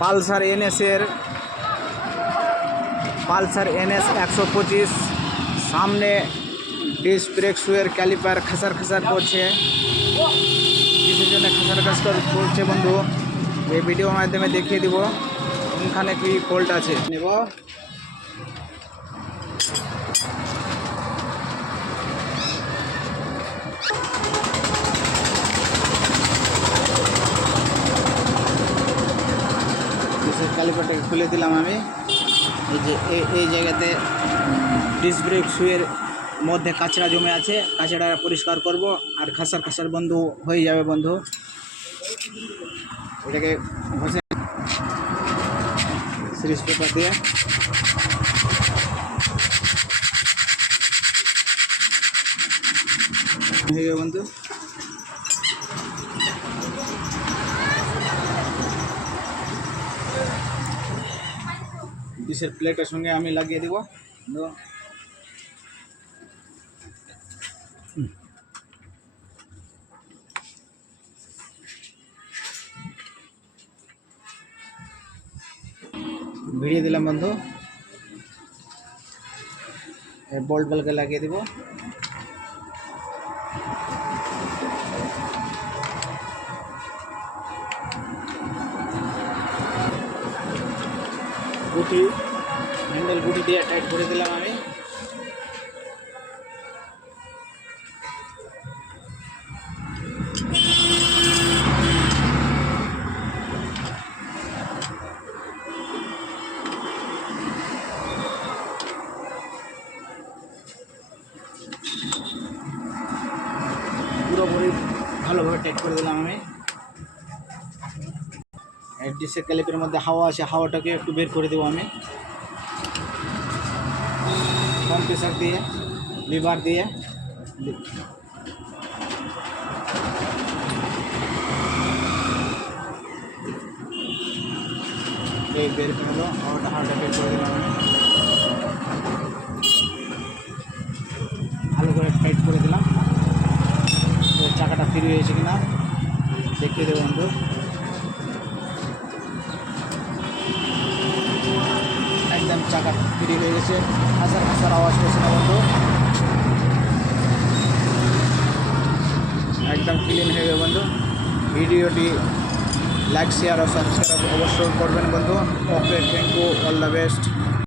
Pulsar NS 125 সামনে disc brake শুয়ের ক্যালিপার খাসার করছে। কিসের জন্য খাসার করছে বন্ধু, এই ভিডিওর মাধ্যমে দেখিয়ে দিব কোনখানে কি ফল্ট আছে। নেব ক্যালিপারটাকে খুলে দিলাম আমি। এই যে এই জায়গাতে ডিস্ক ব্রেক শুয়ের মধ্যে কাঁচড়া জমে আছে, কাঁচড়া পরিষ্কার করব আর খাসার বন্ধু হয়ে যাবে বন্ধু। এটাকে ঘষে সিরিজ পেপার দিয়ে হয়ে যাবে বন্ধু। ডিশের প্লেটের সঙ্গে আমি লাগিয়ে দিব। ভিড়িয়ে দিলাম বন্ধু, বল্ট বলকে লাগিয়ে দিব। গুটি হ্যান্ডেল গুটি দিয়ে টাইট করে দিলাম আমি। পুরোপুরি ভালোভাবে টাইট করে দিলাম আমি। ডিসের ক্যালিপের মধ্যে হাওয়া আছে, হাওয়াটাকে একটু বের করে দেবো আমি কম্প্রেসার দিয়ে, লিভার দিয়ে। বের করে দেবো, হাওয়াটা বের করে দিলাম আমি। ভালো করে টাইট করে দিলাম। চাকাটা ফ্রি হয়েছে কিনা দেখিয়ে দেবো বন্ধু। একদম চাকা ফ্রি হয়ে গেছে, খাসার আওয়াজ করছে না বন্ধু, একদম ক্লিন হয়ে যাবে বন্ধু। ভিডিওটি লাইক শেয়ার ও সাবস্ক্রাইব অবশ্যই করবেন বন্ধু। Okay, thank you, all the best.